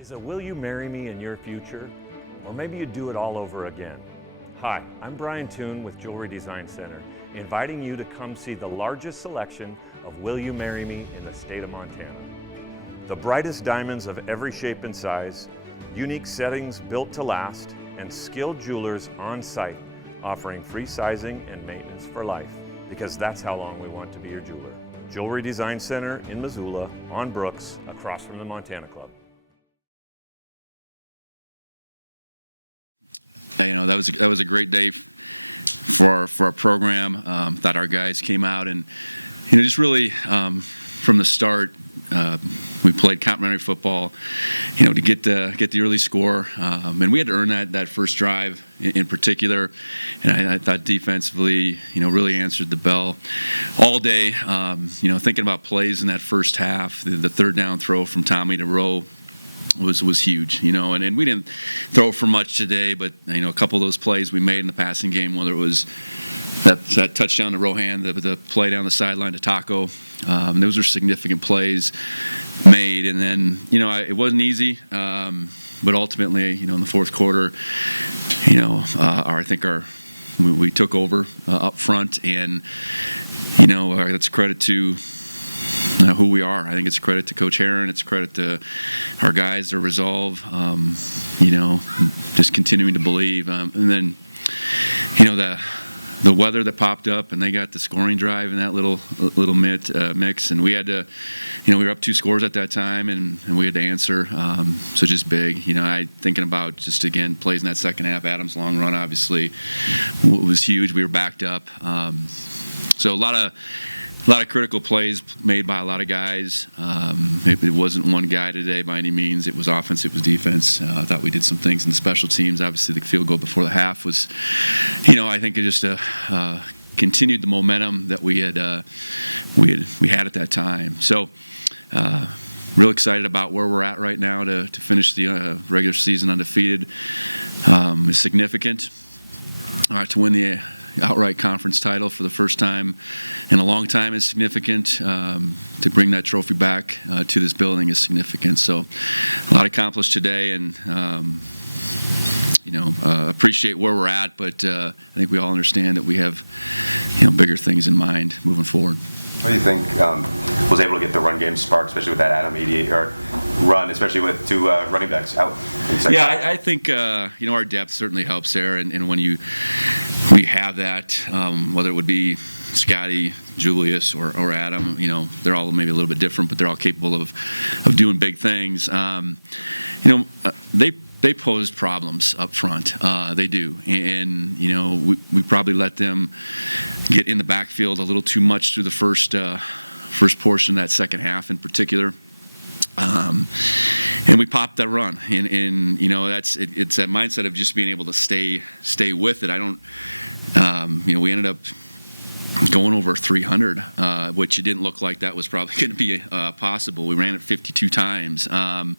Is a will you marry me in your future? Or maybe you'd do it all over again. Hi, I'm Brian Toon with Jewelry Design Center, inviting you to come see the largest selection of Will You Marry Me in the state of Montana. The brightest diamonds of every shape and size, unique settings built to last, and skilled jewelers on site offering free sizing and maintenance for life, because that's how long we want to be your jeweler. Jewelry Design Center in Missoula, on Brooks, across from the Montana Club. You know, that was a great day for our program. Thought our guys came out and, you know, just really from the start, we played complementary football, you know, to get the early score, and we had to earn that first drive in particular. And I thought defensively, you know, really answered the bell all day. You know, thinking about plays in that first half, the third down throw from Tommy to Rowe was huge, you know, and we didn't throw for much today, but, you know, a couple of those plays we made in the passing game, whether it was that touchdown to Rohan, the play down the sideline to Taco, those are significant plays made. And then, you know, it wasn't easy, but ultimately, you know, in the fourth quarter, you know, we took over up front, and, you know, that's credit to who we are. I think it's credit to Coach Heron. It's credit to our guys, their resolve, you know, just continuing to believe. And then, you know, the weather that popped up, and they got the scoring drive in that little mix, and we had to, you know, we were up 2 scores at that time, and we had to answer. So just big, you know. Thinking about just again plays in that second half. Adams' long run obviously was huge. We were backed up, so a lot of critical plays made by a lot of guys. It wasn't one guy today by any means. It was offense, it was defense. I thought we did some things in the special teams. Obviously, the field goal before the half was, you know, I think it just continued the momentum that we had at that time. So, real excited about where we're at right now to finish the regular season undefeated. Is significant. To win the outright conference title for the first time in a long time is significant. To bring that trophy back to this building is significant. So a lot accomplished today, and you know, appreciate where we're at, but I think we all understand that we have, you know, bigger things in mind moving forward. What do you think was able to get the run game sparked, especially with that Adam 88-yard run, especially with 2 running backs out? Yeah, I think you know, our depth certainly helps there, and when we have that, whether it would be Scotty, Julius, or Adam, you know, they're all maybe a little bit different, but they're all capable of doing big things. You know, they pose problems up front. They do. And, you know, we probably let them get in the backfield a little too much through the first portion of that second half in particular. And we popped that run. And you know, it's that mindset of just being able to stay with it. I don't, you know, we ended up going over 300, which it didn't look like that was probably going to be possible. We ran it 52 times, and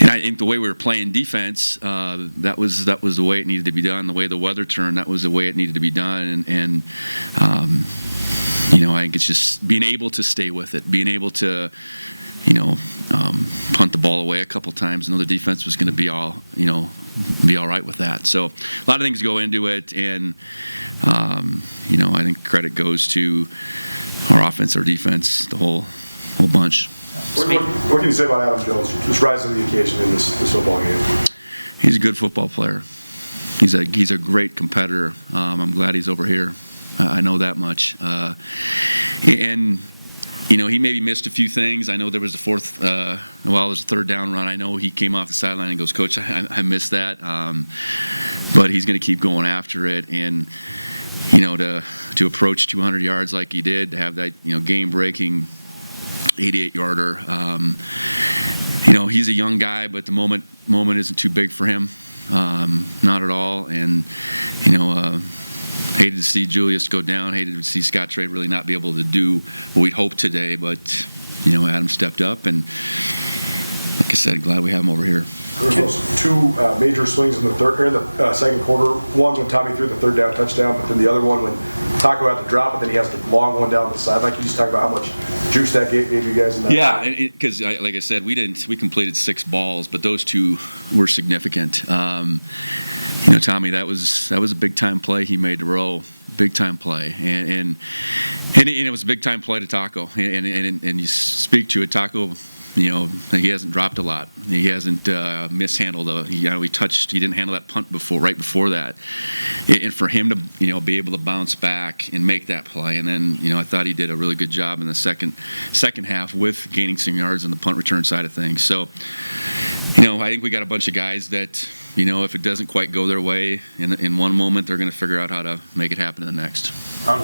I think the way we were playing defense, that was the way it needed to be done. The way the weather turned, that was the way it needed to be done. And you know, I think it's just being able to stay with it, being able to, you know, punt the ball away a couple times. Know the defense was going to be all right with that. So a lot of things go into it, and you know, I think credit goes to our offense, our defense, the whole bunch. What can you say about Adam Jones? Just rising to the occasion in this football game. He's a good football player. He's a great competitor. I'm glad he's over here. I know that much. And you know, he maybe missed a few things. I know there was the there's a third down run. I know he came off the sideline and goes, "Coach, I missed that." But he's going to keep going after it, and you know, to approach 200 yards like he did, to have that, you know, game-breaking 88-yarder. You know, he's a young guy, but the moment isn't too big for him, not at all. And you know, hated to see Julius go down. Hated to see Scott Trade really not be able to do what we'd hoped today. But you know, Adam stepped up, and like I said, glad we have him over here. There were those two major swings in the second quarter. One when Tommy threw the third down touchdown, but then the other one when Taco had to drop it, then he has the long one down the sideline. Can you just talk about how much juice that gave you guys in that? Yeah, because like I said, we completed 6 balls, but those 2 were significant. Tommy, that was a big time play he made to Rowe. Big time play, and it was a big time play to Taco. And you speak to it, Taco. He hasn't dropped a lot. He hasn't mishandled he didn't handle that punt right before that. And for him to, be able to bounce back and make that play. And then, I thought he did a really good job in the second half with gaining some yards on the punt return side of things. So, I think we got a bunch of guys that, if it doesn't quite go their way in one moment, they're going to figure out how to make it happen in the next.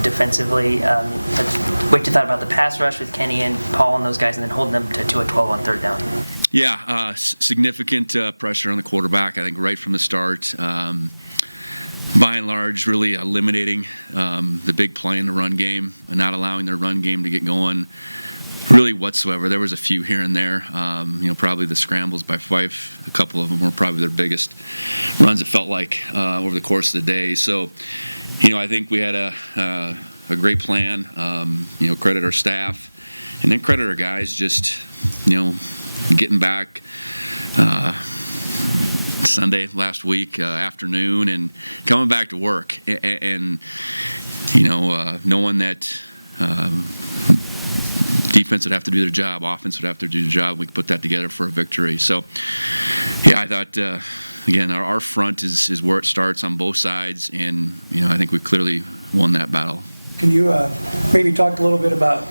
Defensively, what you thought about the pass rush with Kenny and Paul and those guys, and then holding them to a 12 on third down? Yeah, significant pressure on the quarterback, I think, right from the start. By and large, really eliminating the big play in the run game and not allowing their run game to get going really whatsoever. There was a few here and there. Probably the scrambles by Fife, a couple of them were probably their biggest runs, it felt like, over the course of the day. So, I think we had a great plan, credit our staff, and then credit our guys just, getting back Sunday last week afternoon and coming back to work and knowing that defense would have to do their job, offense would have to do their job. We could put that together for a victory. So, yeah, I thought, again, our front is where it starts on both sides, and, I think we clearly won that battle. Can you maybe talk a little bit about,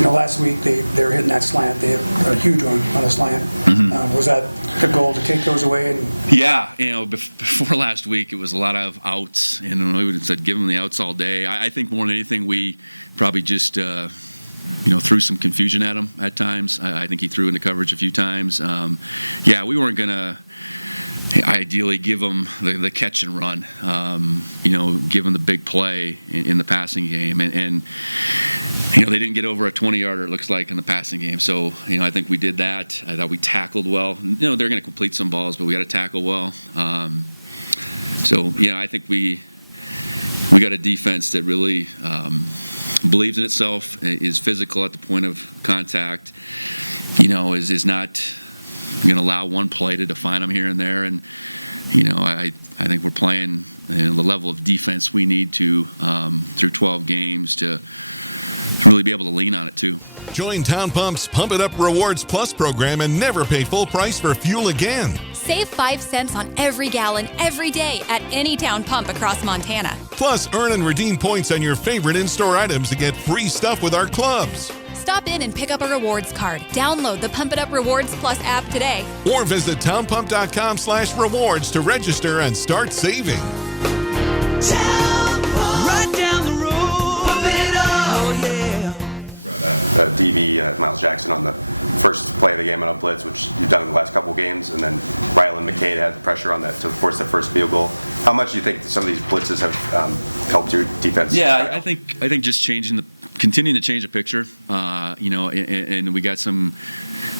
last week they were hitting that slant. They had a huge one on a slant. Mm-hmm. Was that the goal to take those away? Yeah, before last week it was a lot of outs, and we would have said give them the outs all day. I think more than anything we probably just threw some confusion at him at times. I think he threw into coverage a few times. We weren't going to ideally give him the catch and run, give him the big play in the passing game. And they didn't get over a 20-yarder, it looks like, in the passing game. So, I think we did that. I thought we tackled well. They're going to complete some balls, but we got to tackle well. I think we got a defense that really believes in itself, is physical at the point of contact, is not going to allow one play to define them here and there. And, I think we're playing the level of defense we need to through 12 games to really be able to lean on it too. Join Town Pump's Pump It Up Rewards Plus program and never pay full price for fuel again. Save 5 cents on every gallon every day at any Town Pump across Montana. Plus, earn and redeem points on your favorite in-store items to get free stuff with our clubs. Stop in and pick up a rewards card. Download the Pump It Up Rewards Plus app today. Or visit townpump.com/rewards to register and start saving. Right down the road, pump it up, oh yeah. DB Miles Jackson on the first play of the game on a blitz, which you've done in the last couple of games, and then Rylan McCade had the pressure on that to force the first field goal. How much do you think some of these blitzes have helped your defense? Yeah, I think just continuing to change the picture, and we got some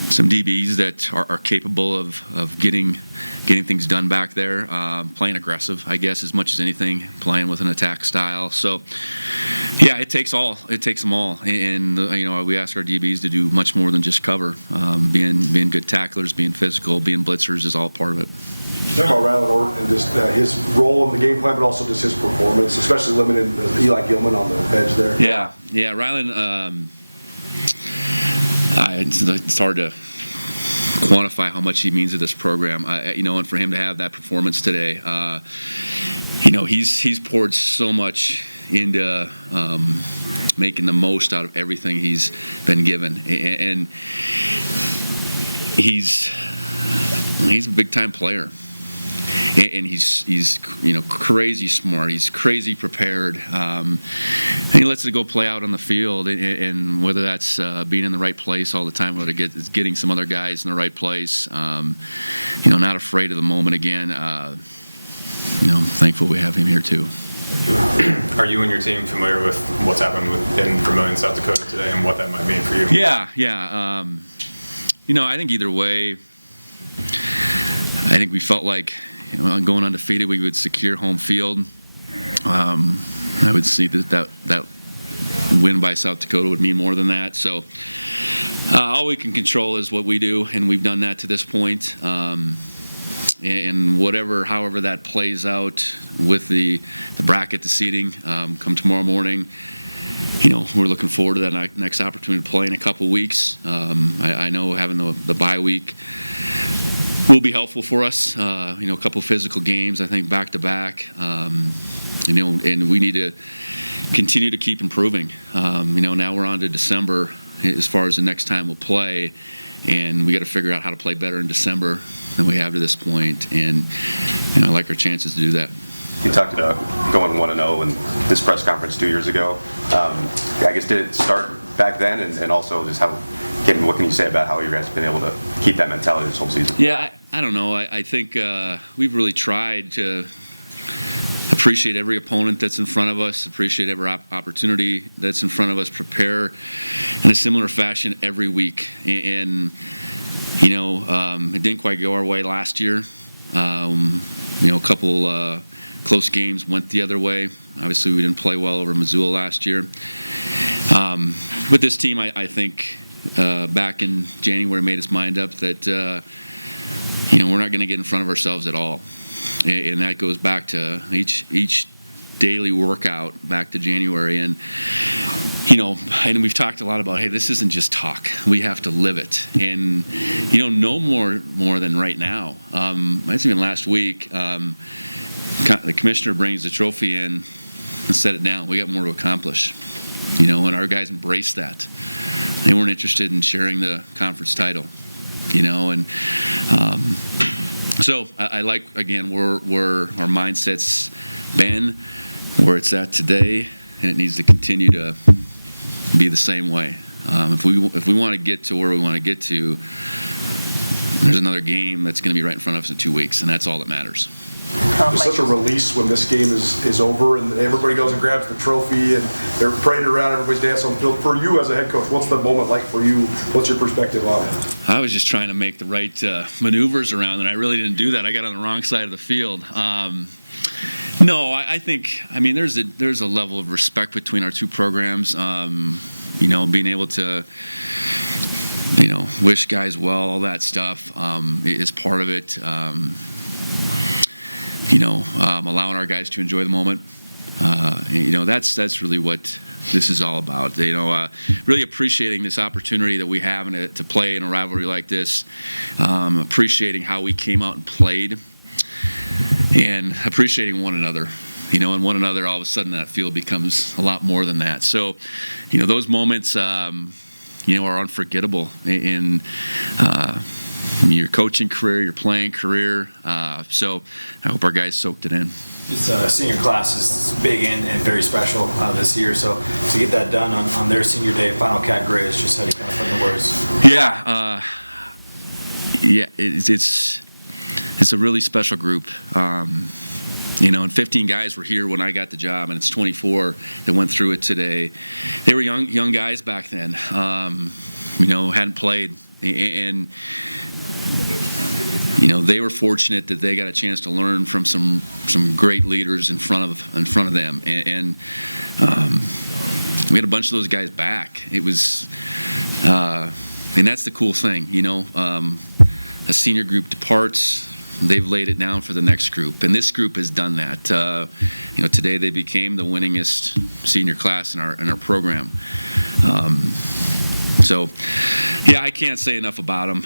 DBs that are capable of getting things done back there, playing aggressive, I guess, as much as anything, playing with an attack style. So, yeah, it takes them all, and we ask our DBs to do much more than just cover. Being good tacklers, being physical, being blitzers is all part of it. Talk about Rylan Ortt and just his role in the game plan, but also just his performance, especially limited Eli Gilman on the edge there. Yeah, Rylan. It's hard to quantify how much he means to this program. And for him to have that performance today, he's poured so much into making the most out of everything he's been given, and he's a big time player. And he's crazy smart. He's crazy prepared. And he lets it go play out on the field. And whether that's being in the right place all the time, whether it's getting some other guys in the right place, not afraid of the moment again. Thankful we have him here too. Are you and your team familiar with what's happened in Vermillion, South Dakota today, and what that might mean for you? Yeah. I think either way, I think we felt like going undefeated, we would secure home field. I would see that win by South Dakota would mean more than that. So all we can control is what we do, and we've done that to this point. And however that plays out with the bracket, the seeding, come tomorrow morning, we're looking forward to that next opportunity to play in a couple weeks. I know having the bye week will be helpful for us. A couple physical games, I think, back to back. And we need to continue to keep improving. Now we're on to December as far as the next time we'll play, and we got to figure out how to play better in December than we have to this point. And I like our chances to do that. You talked about going 1-0 in this press conference 2 years ago. I guess did it start back then, and also just what can you say about how you guys have been able to keep that mentality this whole season? Yeah, I don't know. I think we've really tried to appreciate every opponent that's in front of us, appreciate every opportunity that's in front of us, prepare in a similar fashion every week. And it didn't quite go our way last year. A couple close games went the other way. Obviously, we didn't play well over Missoula last year. With this team, I think back in January made his mind up that we're not going to get in front of ourselves at all. And that goes back to each daily workout back to January. And and we've talked a lot about, hey, this isn't just talk. We have to live it. And no more than right now. That's even last week. The commissioner brings the trophy in and set it down. We got more to accomplish. And our guys embraced that. They weren't interested in sharing the conference title. And so I like, again, where our mindset's been, where it's at today, and it needs to continue to be the same way. If we want to get to where we want to get to, there's another game that's going to be right in front of us in 2 weeks, and that's all that matters. It's such a release when this game is over and everybody goes and grabs the trophy and they're paraded around, everybody's dancing on the field. For you as a head coach, what's the moment like for you? What's your perspective on it? I was just trying to make the right maneuvers around, and I really didn't do that. I got on the wrong side of the field. No, I think, there's a level of respect between our two programs. Being able to, wish guys well, all that stuff is part of it. Allowing our guys to enjoy the moment. That's really what this is all about. Really appreciating this opportunity that we have to play in a rivalry like this. Appreciating how we came out and played, and appreciating one another. And one another, all of a sudden that field becomes a lot more than that. So, those moments, are unforgettable in your coaching career, your playing career. So I hope our guys soaked it in. This senior class is big and very special this year. So to get that done on their senior day, final Cat-Griz, just how do you kind of put in the words? It's a really special group. And 15 guys were here when I got the job, and it's 24 that went through it today. They were young guys back then, hadn't played, and they were fortunate that they got a chance to learn from some great leaders in front of them, and we had a bunch of those guys back. It was, and that's the cool thing, a senior group departs. They've laid it down for the next group, and this group has done that. Today they became the winningest senior class in our program. I can't say enough about them.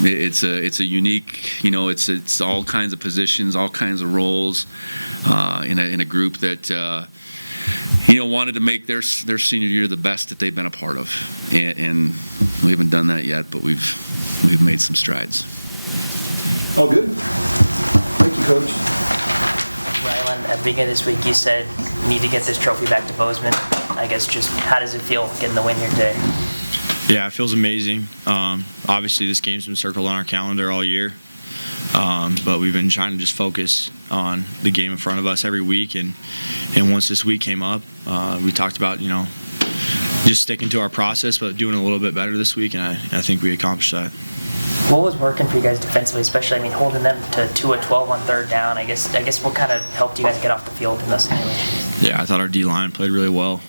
It's a unique, it's all kinds of positions, all kinds of roles in a group that wanted to make their senior year the best that they've been a part of, and we haven't done that yet, but we've made some strides. Oh, good. Thank you, Coach. Rylan, at the beginning of this week, you said you need to get this trophy back to Bozeman. I guess just how does it feel getting the win here today? Yeah, it feels amazing. Obviously, this game's been circled on our calendar all year, but we've been trying to just focus on the game in front of us every week. And once this week came up, we talked about just sticking to our process, but doing a little bit better this week, and I think we accomplished that. What was working for you guys defensively, especially, I mean, holding them to 2-12 on third down? I guess what kind of helped you guys get off the field in those situations? Yeah, I thought our D-line played really well,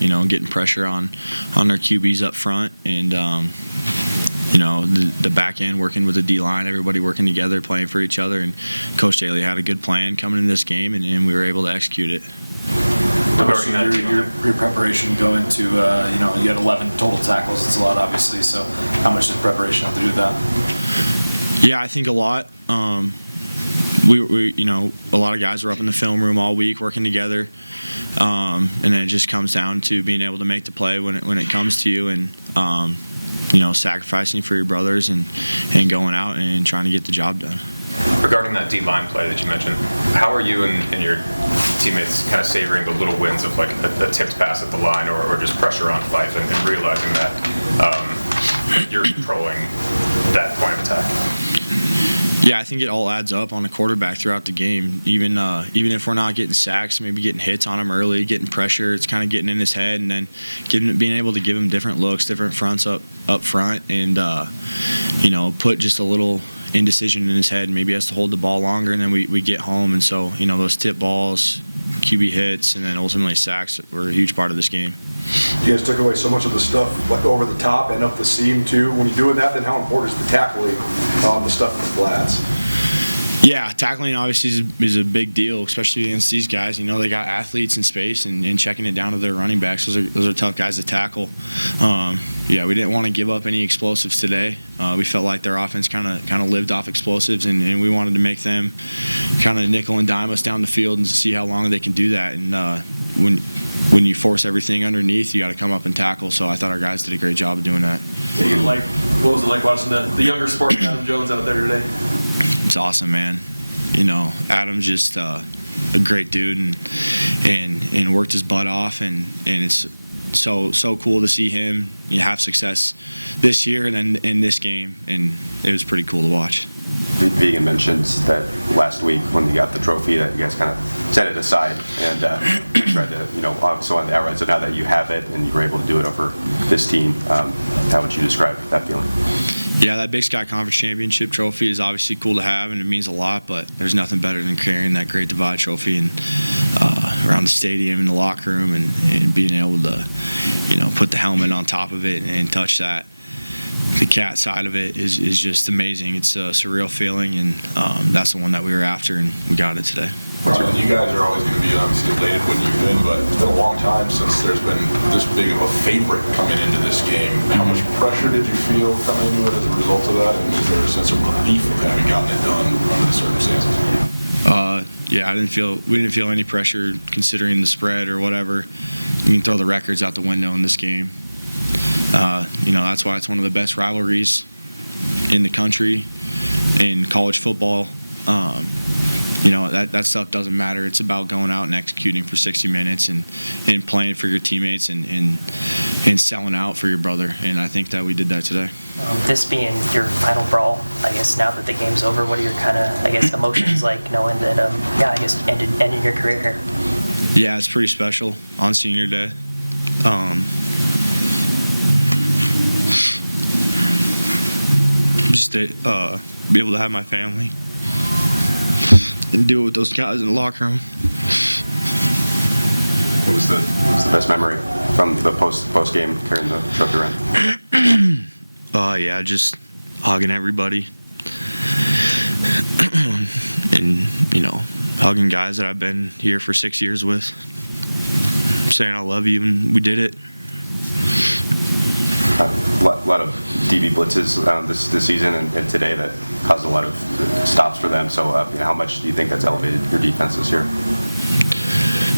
getting pressure on their QBs up front, and the back end working with the D-line, everybody working together, playing for each other, and Coach Daly had a good plan coming into this game, and we were able to execute it. Regarding your preparation going to, you had 11 total tackles. It's a lot, obviously. So how much did preparation have to do with that? Yeah, I think a lot. We a lot of guys were up in the film room all week working together, and then it just comes down to being able to make the play when it comes to you, and sacrificing for your brothers and going out and trying to get the job done. Regarding that D-line play that you mentioned, how are you and your teammates kind of savoring the little wins of like a tipped pass at the line or just pressure on Fife and realizing that you're controlling that point of attack? Yeah, I think it all adds up on the quarterback throughout the game. Even if we're not getting sacks, maybe getting hits on him early, getting pressure, it's kind of getting in his head, and then being able to give him different looks, different fronts up front, and put just a little indecision in his head, and maybe he has to hold the ball longer, and then we get home. And so those tip balls, QB hits, and then ultimately sacks were a huge part of this game. You guys took away so much of the stuff like over the top and up the seam too. When you're doing that, then how important is the tackling on the stuff in the flats? Yeah, tackling obviously is a big deal, especially against these guys. They got athletes in space and checking it down to their running backs. Those are tough guys to tackle. We didn't want to give up any explosives today. We felt like their offense kind of lived off explosives, and we wanted to make them kind of nickel and dime us down the field and see how long they can do that. And when you force everything underneath, you got to come up and tackle. So I thought our guys did a great job of doing that. What was it like watching the younger Spartan Adam Jones out there today? It's awesome, man. Adam's just a great dude and worked his butt off, and it's so cool to see him have success this year and then in this game, and it was pretty cool to watch. Vigen mentioned that last week when you got the trophy that you guys kind of set it aside and tried to, so on the outright. So now that you have it and you were able to do it over this team, how would you describe that feeling? Yeah, that Big Sky Conference Championship trophy is obviously cool to have, and it means a lot, but there's nothing better than carrying that Great Divide trophy and around the stadium, in the locker room, and being able to, put the helmet on top of it and touch that. The Cat side of it is just amazing. It's a surreal feeling, and that's the one that we were after, and we got it today. Ryan, you guys are always going to be obviously elated when you win, but it's been a long time since there's been this big of a favorite coming into this game. How much pressure did you feel coming into it as a result of that, and is there a sense of relief of having gotten it done under the circumstances? Yeah, we didn't feel any pressure considering the spread or whatever. You can throw the records out the window in this game. That's why it's one of the best rivalries in the country in college football. That stuff doesn't matter. It's about going out and executing for 60 minutes and playing for your teammates and selling out for your brother. And I think that we did that today. This being your final brawl, I guess now that the game's over, what are your kind of, emotions like knowing that, ending your career here? Yeah, it's pretty special on senior day. Just to be able to have my family and deal with those guys in the locker room. What was the best memory from the post game carrying the trophy around? Yeah, just hugging everybody and hugging guys that I've been here for 6 years with, saying I love you, and we did it. A lot of DB blitzes this season and today that caused a lot of stops for them. So how much do you think that's elevated your defense this year?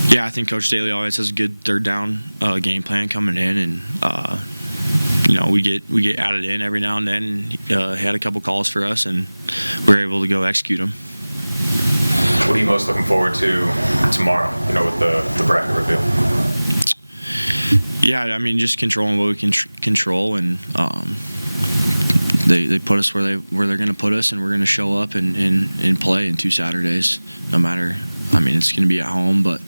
Yeah, I think Coach Daly always has a good third down game plan coming in, and we get added in every now and then. And he had a couple calls for us, and we were able to go execute them. What are you most looking forward to tomorrow? With the bracket reveal. Yeah, just controlling what we can control, and they put us where they're going to put us, and we're going to show up and play in 2 Saturdays. No matter, it's going to be at home, but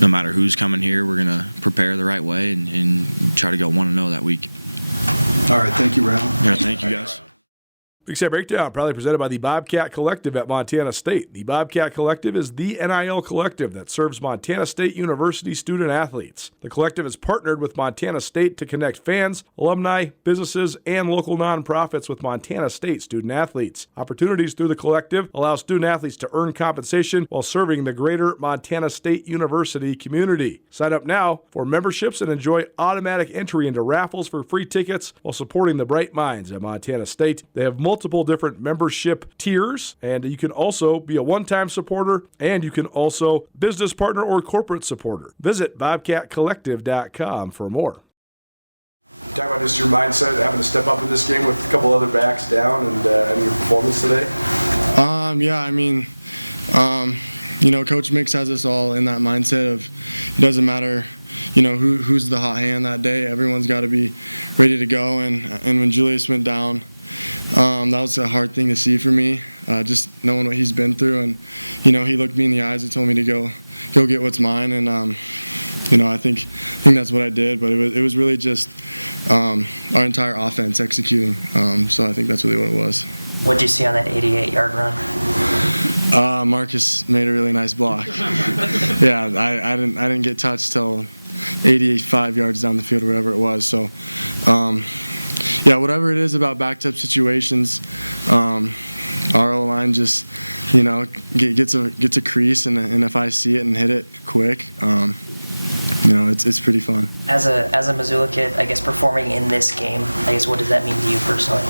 no matter who's coming here, we're going to prepare the right way and try to go 1-0 that week. All right, thank you, Rylan. Yeah, thank you guys. Big Sky Breakdown, proudly presented by the Bobcat Collective at Montana State. The Bobcat Collective is the NIL collective that serves Montana State University student-athletes. The collective has partnered with Montana State to connect fans, alumni, businesses, and local nonprofits with Montana State student-athletes. Opportunities through the collective allow student-athletes to earn compensation while serving the greater Montana State University community. Sign up now for memberships and enjoy automatic entry into raffles for free tickets while supporting the bright minds at Montana State. They have multiple different membership tiers, and you can also be a one-time supporter, and you can also business partner or corporate supporter. Visit bobcatcollective.com for more. Talk about just your mindset, having to step up in this game with a couple other backs down, and your performance today. Coach Mix has us all in that mindset of it doesn't matter, who's the hot hand that day. Everyone's got to be ready to go. And when Julius went down, that was a hard thing to see for me, just knowing what he's been through. And, he looked me in the eyes and told me to go get what's mine. And, I think that's what I did. But it was really just our entire offense executing. So I think that's really what it was. What did you see on that 88-yard run? Marcus made a really nice block. Yeah, I didn't get touched till 85 yards down the field or whatever it was. So, whatever it is about backed up situations, our O-line just, gets a crease, and if I see it and hit it quick, it's pretty fun. As a Missoula kid, I guess performing in this game, what does that mean to you personally?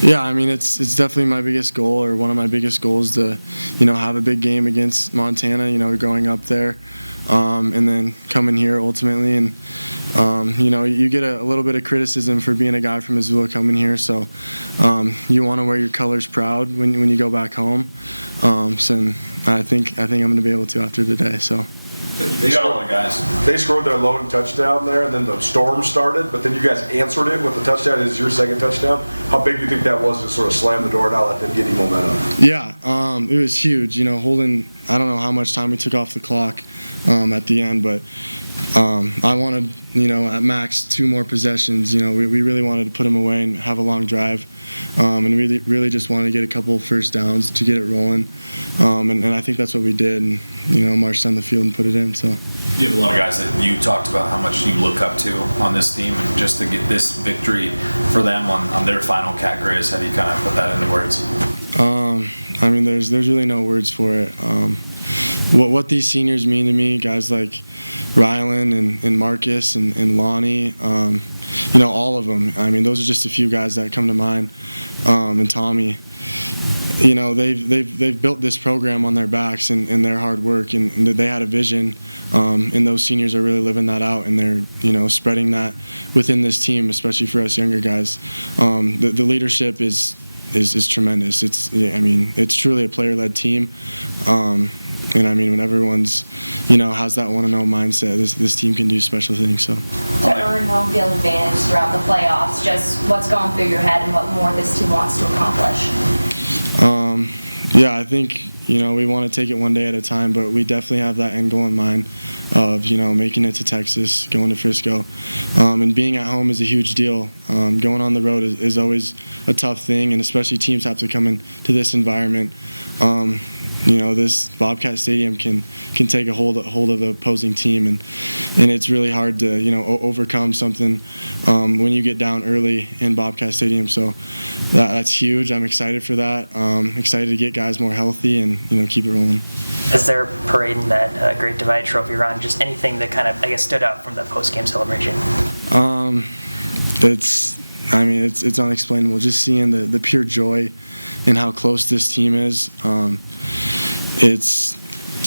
Yeah, it's definitely my biggest goal, or one of my biggest goals, to, have a big game against Montana, growing up there, and then coming here ultimately. And, you get a little bit of criticism for being a guy from Missoula coming here, so you want to wear your colors proud when you go back home. So I think I'm going to be able to after today. So. They scored their lone touchdown there, and then the storm started, but then you guys answered it with the touchdown as your second touchdown. How big do you think that was to sort of slam the door and not let them get any momentum? Yeah, it was huge. Holding, I don't know how much time we took off the clock at the end, but I wanted, at max 2 more possessions. We really wanted to put them away and have a long drive, and really just wanted to get a couple first downs to get it rolling, and I think that's what we did, and marched down the field and put it in. So you have a lot of guys that you talked about how much you look up to on this team, and just to get this victory for them on their final Cat-Griz, how do you kind of put that into words? There's really no words for it. What these seniors mean to me, guys like Rylan and Marcus and Lonnie, all of them. Those are just a few guys that come to mind, and Tommy. They've built this program on their backs and their hard work, and they had a vision, and those seniors are really living that out, and they're spreading that within this team, especially for us younger guys. The leadership is tremendous. It's truly a player-led team. When everyone's, has that want-to-know mindset, this team can do special things. So. To earn home field advantage throughout the playoffs, just what's going through your head and what more this team wants to accomplish? I think, we want to take it one day at a time, but we definitely have that end goal in mind of, making it to Texas, going to Frisco. And being at home is a huge deal. Going on the road is always a tough thing, and especially teams have to come into this environment. This Bobcat Stadium can take a hold of the opposing team, and it's really hard to overcome something when you get down early in Bobcat Stadium. So that's huge. I'm excited for that. Excited to get guys more healthy and keep it rolling. Is there a parade in that Great Divide Trophy run? Just anything that kind of stood out from the post-game celebration? It's unexplainable. Just seeing the pure joy in how close this team is.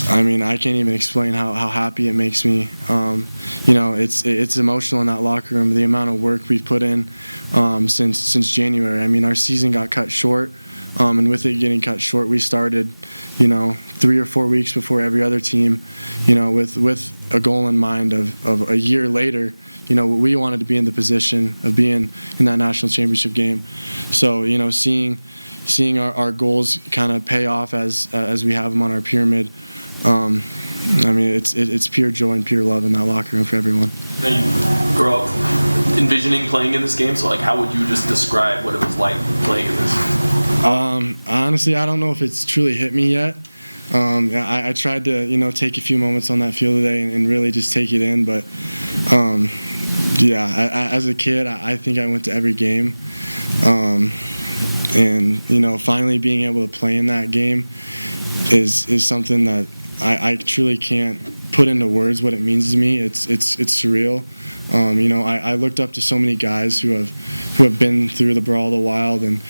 I can't even explain how happy it makes me. It's emotional in that locker room, the amount of work we've put in since January. Our season got cut short, and with it getting cut short, we started, 3 or 4 weeks before every other team, with a goal in mind of a year later. We wanted to be in the position of being in that national championship game. So, seeing our goals kind of pay off as we have them on our pyramid, I mean, it's pure joy and pure love in that locker room for everyone. Then you grow up envisioning playing in this game, so like how would you just describe what it was like playing in this? Honestly, I don't know if it's truly hit me yet. I tried to, take a few moments on that field today and really just take it in, but as a kid, I think I went to every game, and finally being able to play in that game is something that I truly can't put into words what it means to me. It's surreal. I looked up to so many guys who have been through the Brawl of the Wild, and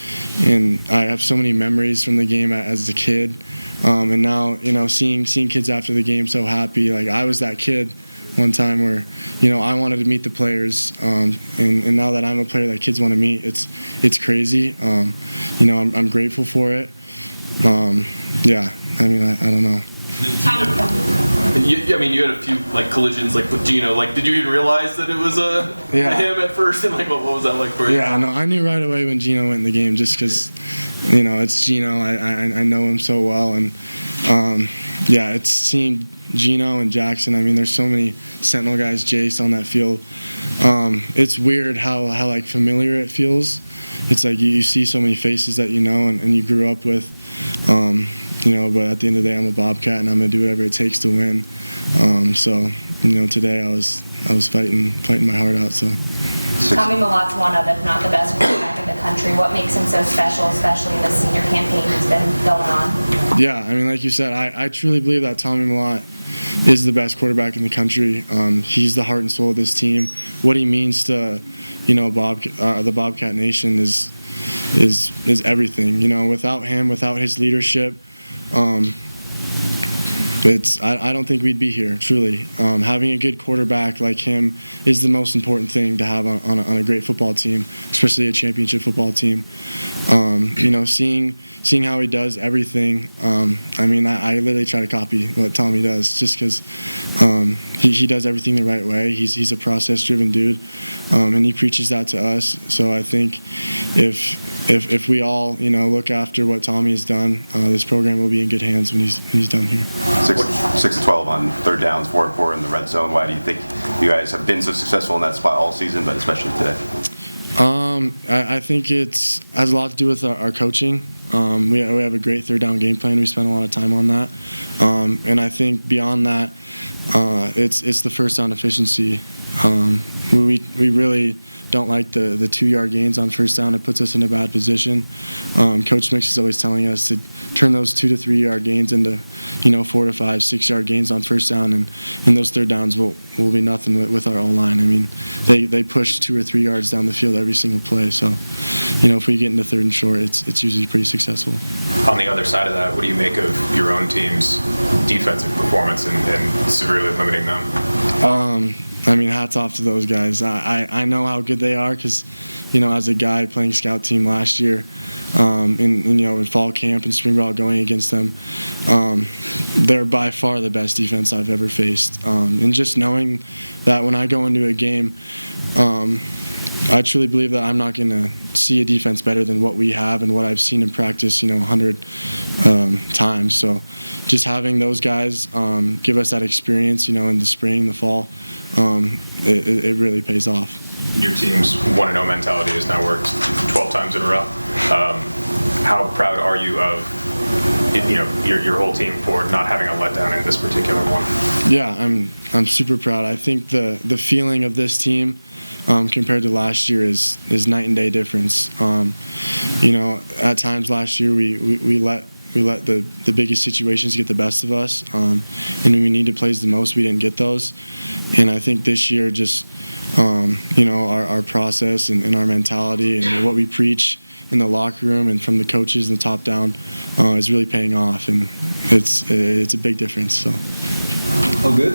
I have so many memories from the game as a kid. And now, seeing kids after the game so happy, like I was that kid one time where, I wanted to meet the players, and now that I'm a player that kids want to meet, it's crazy. I'm grateful for it. I don't know. You had a few collisions with Gino. Did you even realize that it was him at first? And what was that like for you? Yeah, no, I knew right away when Gino went in the game, just because, it's Gino. I know him so well, and it's seeing Gino and Jackson. I mean, there's so many Sentinel guys, Jace on that field. It's weird how familiar it feels. It's like you see so many faces that and you grew up with. But at the end of the day, I'm a Bobcat, and I'm gonna do whatever it takes to win. Today I was fighting my heart out. So. Tommy Malot's one of, if not the best quarterback in the country. What makes him so special, especially in the senior campaign he's been going on? Yeah, I mean, like you said, I truly believe that Tommy Malott is the best quarterback in the country. He's the heart and soul of this team. What he means to, the Bobcat Nation is everything. Without him, without his leadership, I don't think we'd be here, truly. Having a good quarterback like him is the most important thing to have on a great football team, especially a championship football team. Seeing how he does everything, I literally try to copy what Tommy does, just because he does everything the right way. He's a process-driven dude, and he preaches that to us. So I think if we all look after what Tommy has done, this program will be in good hands when he's done here. 6 of 12 on third downs, 4 of 4 in the red zone. Why do you think you guys have been so successful in that spot all season, but especially today? I think it has a lot to do with our coaching. We have a great third down game plan. We spend a lot of time on that, and I think beyond that, it's the first down efficiency. We really don't like the 2-yard gains on first down. It puts us in a bad position. Coach Mix is always telling us to turn those 2 to 3 yard gains into 4 to 5, 6 yard gains on first down, and those third downs will be nothing with our O-line. I mean, they push 2 or 3 yards down the field every single play. So, if we get into third and short, it's usually pretty successful. On the other side of that, what do you make of your own team's defensive performance and severely limiting them? Hats off to those guys. I know how good they are because, as a guy playing scout team last year, in fall camp and spring ball going against them, they're by far the best defense I've ever faced. And just knowing that when I go into a game, I truly believe that I'm not going to see a defense better than what we have and what I've seen in practice, 100 times. So just having those guys give us that experience, in the spring, the fall, it really pays off. Your team's 1-0 mentality has now worked 12 times in a row. How proud are you of your whole team for not having a letdown in this particular one? Yeah, I'm super proud. I think the feeling of this team compared to last year is night and day difference. At times last year we let the biggest situations get the best of us, and when we need to plays the most, we didn't get those. And I think this year, just our process and our mentality and what we preach in the locker room and from the coaches and the top down is really paying off, and it's a big difference. So. All good.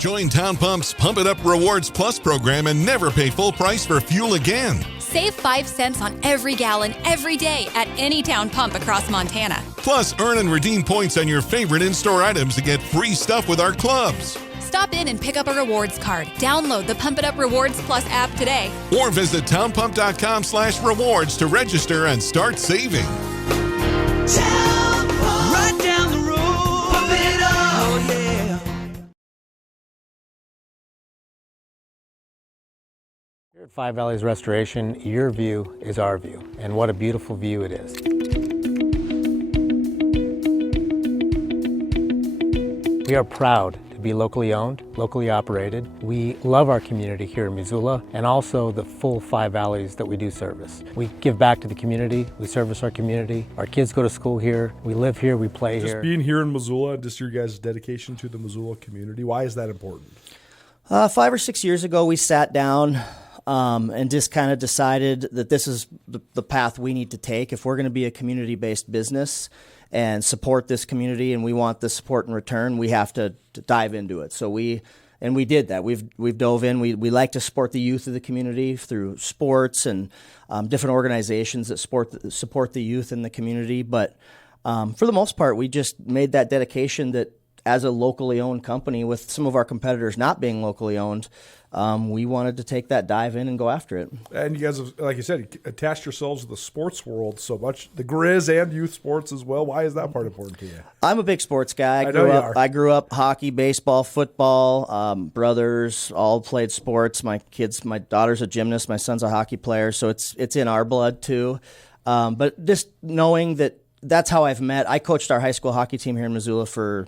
Join Town Pump's Pump It Up Rewards Plus program and never pay full price for fuel again. Save 5 cents on every gallon every day at any town pump across Montana. Plus, earn and redeem points on your favorite in-store items to get free stuff with our clubs. Stop in and pick up a rewards card. Download the Pump It Up Rewards Plus app today. Or visit townpump.com/rewards to register and start saving. Right down the road. At Five Valleys Restoration, your view is our view, and what a beautiful view it is. We are proud to be locally owned, locally operated. We love our community here in Missoula and also the full Five Valleys that we do service. We give back to the community, we service our community, our kids go to school here, we live here, we play here. Just being here in Missoula, just your guys' dedication to the Missoula community, why is that important? 5 or 6 years ago, we sat down and just kind of decided that this is the path we need to take. If we're going to be a community-based business and support this community and we want the support in return, we have to dive into it. So we did that. We've dove in. We like to support the youth of the community through sports and different organizations that support the youth in the community. But for the most part, we just made that dedication that as a locally owned company, with some of our competitors not being locally owned, we wanted to take that dive in and go after it. And you guys have, like you said, attached yourselves to the sports world so much, the Griz and youth sports as well. Why is that part important to you? I'm a big sports guy. I grew up hockey, baseball, football. Brothers all played sports. My daughter's a gymnast. My son's a hockey player, so it's in our blood too. But just knowing that that's how I've met. I coached our high school hockey team here in Missoula for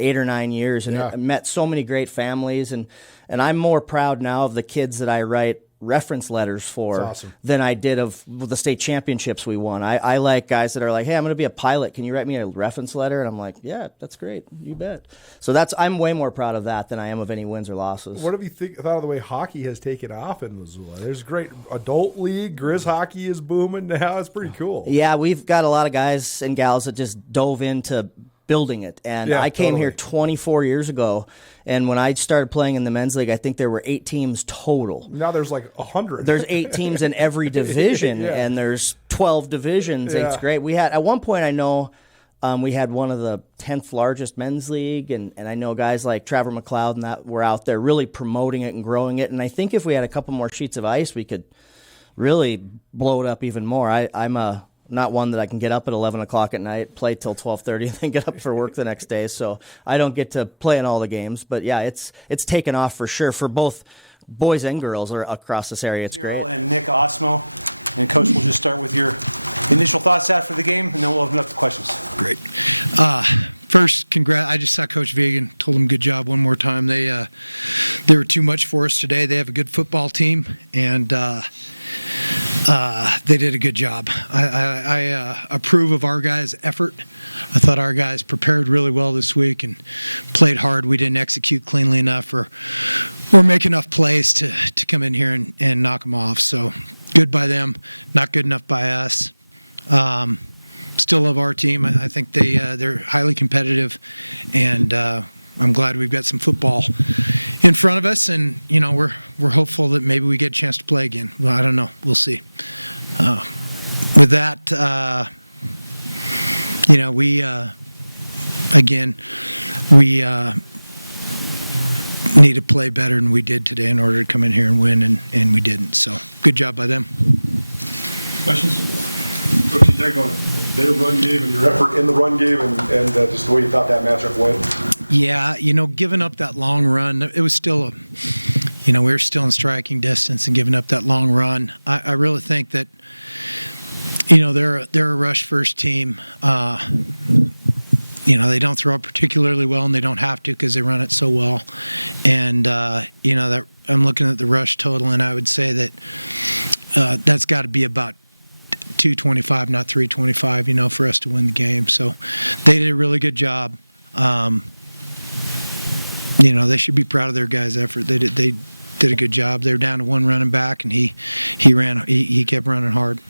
8 or 9 years, and I met so many great families, and I'm more proud now of the kids that I write reference letters for than I did of the state championships we won. I like guys that are like, hey, I'm going to be a pilot. Can you write me a reference letter? And I'm like, yeah, that's great. You bet. So I'm way more proud of that than I am of any wins or losses. What have you thought of the way hockey has taken off in Missoula? There's great adult league. Griz hockey is booming now. It's pretty cool. Yeah, we've got a lot of guys and gals that just dove into building it. And I came here 24 years ago, and when I started playing in the men's league, I think there were 8 teams total. Now there's like 100. There's 8 teams in every division, and there's 12 divisions. Yeah. It's great. We had, at one point, I know we had one of the 10th largest men's league, and I know guys like Trevor McLeod and that were out there really promoting it and growing it. And I think if we had a couple more sheets of ice, we could really blow it up even more. I'm not one that I can get up at 11 o'clock at night, play till 12:30, and then get up for work the next day. So I don't get to play in all the games. But yeah, it's taken off for sure for both boys and girls across this area. It's great. And Nick Ostmo. And Coach, we'll just start with your initial thoughts after the game, and then we'll open up to questions. Great. First, congrats. I just saw Coach Vigen, told him good job one more time. They were too much for us today. They have a good football team, and they did a good job. I approve of our guys' effort. I thought our guys prepared really well this week and played hard. We didn't execute cleanly enough or make enough plays to come in here and knock them off. So good by them, not good enough by us. Still love our team. I think they're highly competitive, and I'm glad we've got some football in front of us, and we're hopeful that maybe we get a chance to play again. Well, I don't know. We'll see. With that, we need to play better than we did today in order to come in here and win, and we didn't. So good job by them. Questions? Coach, you talk about their run game and your effort in the run game and just the way you thought that matchup went. Yeah, giving up that long run, it was still we were still in striking distance, and giving up that long run. I really think that, they're a rush first team. They don't throw it particularly well, and they don't have to because they run it so well. And, that I'm looking at the rush total, and I would say that that's got to be about 225, not 325, for us to win the game. So they did a really good job. They should be proud of their guys' effort. They did a good job. They were down to one running back, and he kept running hard.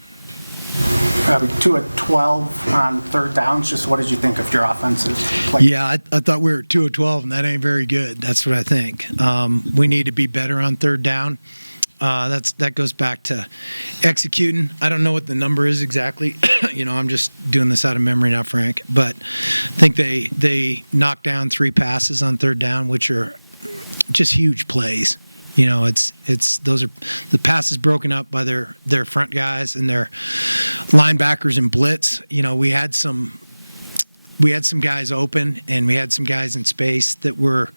2 of 12 on third downs. Just what did you think of your offensive play? Yeah, I thought we were 2 of 12, and that ain't very good. That's what I think. We need to be better on third down. That goes back to executing. I don't know what the number is exactly. I'm just doing this out of memory now, Frank. But I think they knocked down 3 passes on third down, which are just huge plays. Those are the passes broken up by their front guys and their linebackers in blitz. We had some we had some guys open and we had some guys in space that were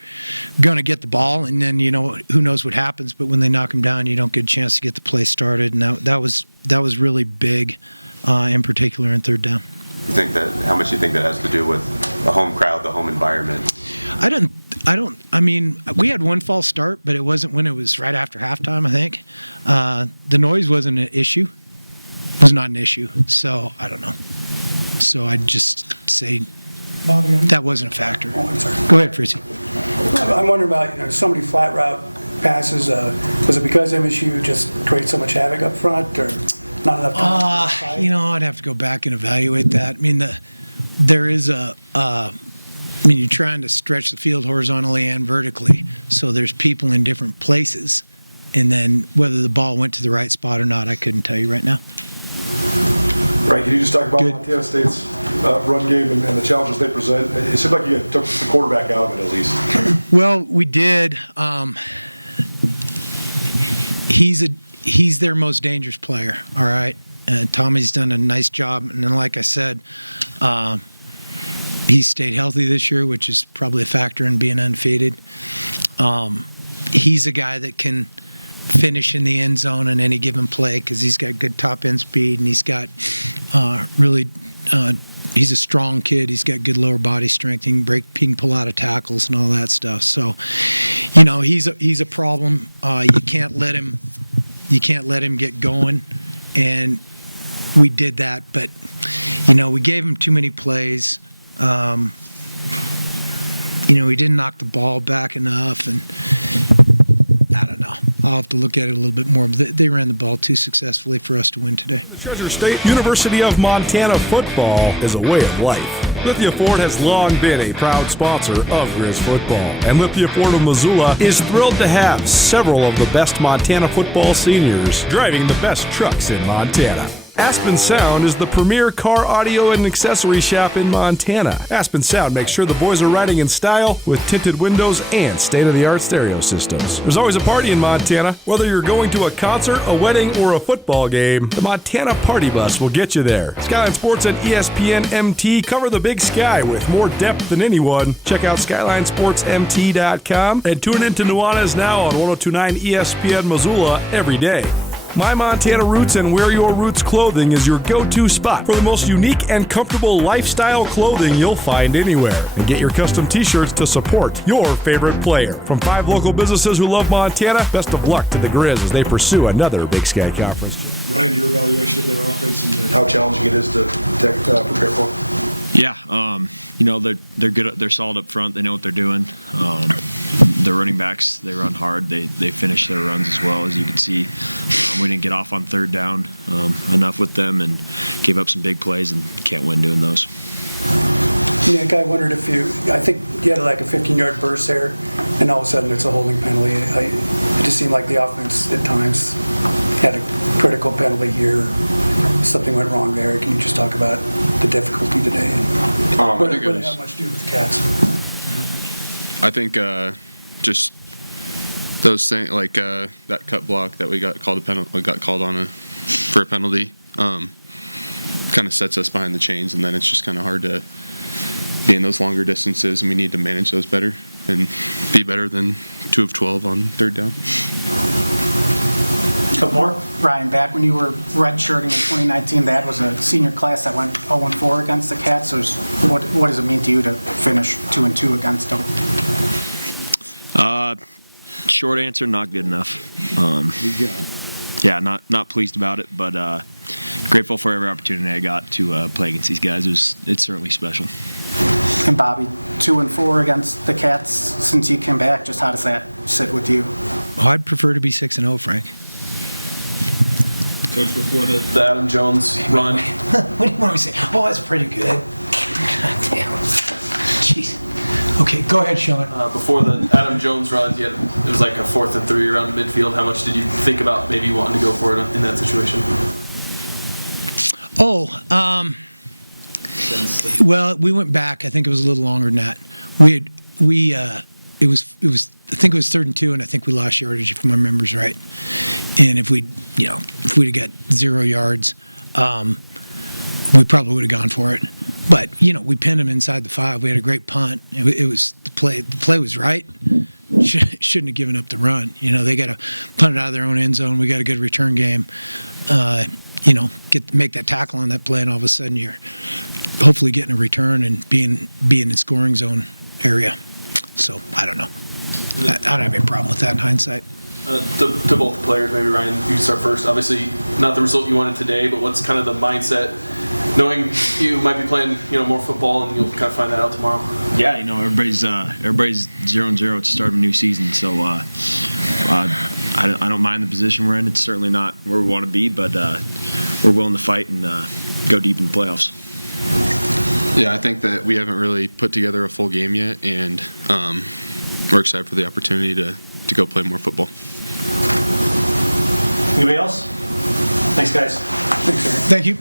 going to get the ball, and then who knows what happens. But when they knock them down, you don't get a chance to get the play started, and that was really big, in particular in third down. How much do you think that has to do with the home crowd, the home environment? I mean, we had one false start, but it wasn't when it was right after halftime, I think. The noise wasn't an issue. It was not an issue. So, I don't know. So, I'd just say that wasn't a factor. Oh, I'm sorry. Go ahead, Fritzy. I'm wondering about, so many flat route passes. Was it because MSU just created so much havoc up front, or not enough time? I'd have to go back and evaluate that. I mean, there is you're trying to stretch the field horizontally and vertically, so there's people in different places, and then whether the ball went to the right spot or not, I couldn't tell you right now. Right, can you just talk about Montana State's run game and the challenges they present? It seemed like you took the quarterback out of it, at least. Well, we did. He's their most dangerous player, all right? Tommy's done a nice job, and then like I said, he's stayed healthy this year, which is probably a factor in being undefeated. He's a guy that can finish in the end zone in any given play because he's got good top end speed, and he's got he's a strong kid. He's got good lower body strength. He can pull out of tackles and all that stuff. So, he's a problem. You can't let him get going, and we did that. But we gave him too many plays. He didn't knock the ball back enough, and I don't know. I'll have to look at it a little bit more. They ran the ball too successfully for us to win today. Treasure State University of Montana football is a way of life. Lithia Ford has long been a proud sponsor of Griz Football, and Lithia Ford of Missoula is thrilled to have several of the best Montana football seniors driving the best trucks in Montana. Aspen Sound is the premier car audio and accessory shop in Montana. Aspen Sound makes sure the boys are riding in style with tinted windows and state-of-the-art stereo systems. There's always a party in Montana. Whether you're going to a concert, a wedding, or a football game, the Montana Party Bus will get you there. Skyline Sports and ESPN MT cover the Big Sky with more depth than anyone. Check out SkylineSportsMT.com and tune in to Nuanez Now on 102.9 ESPN Missoula every day. My Montana Roots and Wear Your Roots clothing is your go-to spot for the most unique and comfortable lifestyle clothing you'll find anywhere. And get your custom t-shirts to support your favorite player. From 5 local businesses who love Montana, best of luck to the Griz as they pursue another Big Sky Conference. Ryan, your evaluation of their offense and how challenging it is to prepare for? Yeah, they're good. They're solid up front. They know what they're doing. The running backs, they run hard. They finish their runs as well, as you can see. We didn't get off on third down enough with them and gave up some big plays and can't win doing those. Nick, I wondered if I think you had like a 15-yard burst there, and all of a sudden it's a holding penalty. It just seemed like the offense at times had a critical penalty here. Something went wrong there. Can you just talk about the difficulty today and what it had much to do with the Cats? I think just those things, like that cut block that we got called on for a penalty, kind of sets us behind the chains, and then it's just kind of hard to be in those longer distances, and we need to manage those better and be better than 2 of 12 on third down. Couple more. Ryan, back when you were redshirting in 2019, that was a senior class that went 0-4 against the Cats. So what does it mean to you to finish 2-2 against them? Short answer, not good enough. There you go. Yeah, not pleased about it, but grateful for every opportunity I got to play against these guys. It's certainly special. And Bobby, 2-4 against the Cats since you came back. Just how does that sit with you? Oh, I'd prefer to be 6-0, Frank. Coach, before the Adam Jones run. What do you want me to say? Oh, that's pretty good. God damn. Jeez. Okay, go ahead, Sean. Before the Adam Jones run, it was like a 4th and 3 around the midfield. How much did you think about maybe wanting to go for it in that situation? Well, we went back. I think it was a little longer than that. It was. I think it was 3rd and 2, and I think we lost yardage if my memory's right. And if we'd have got 0 yards, we probably would have gone for it. But we pinned them inside the 5. We had a great punt. It was the play was right. Shouldn't have given up the run. They got to punt it out of their own end zone. We got a good return game. Make that tackle on that play, and all of a sudden you're hopefully getting a return and being in scoring zone area. So I don't know. I don't have any problem with that in hindsight. To both players, maybe Ryan, you can start first. Obviously, not the result you wanted today, but what's kind of the mindset, knowing you might be playing, more football, and you'll kind of find that out tomorrow? Yeah, everybody's 0-0 at the start of a new season, so I don't mind the position we're in. It's certainly not where we want to be, but we're willing to fight and go deep in the playoffs. Yeah, I think that we haven't really put together a full game yet, and we're excited for the opportunity to go play more football. Anybody else? Thanks, guys. Thank you.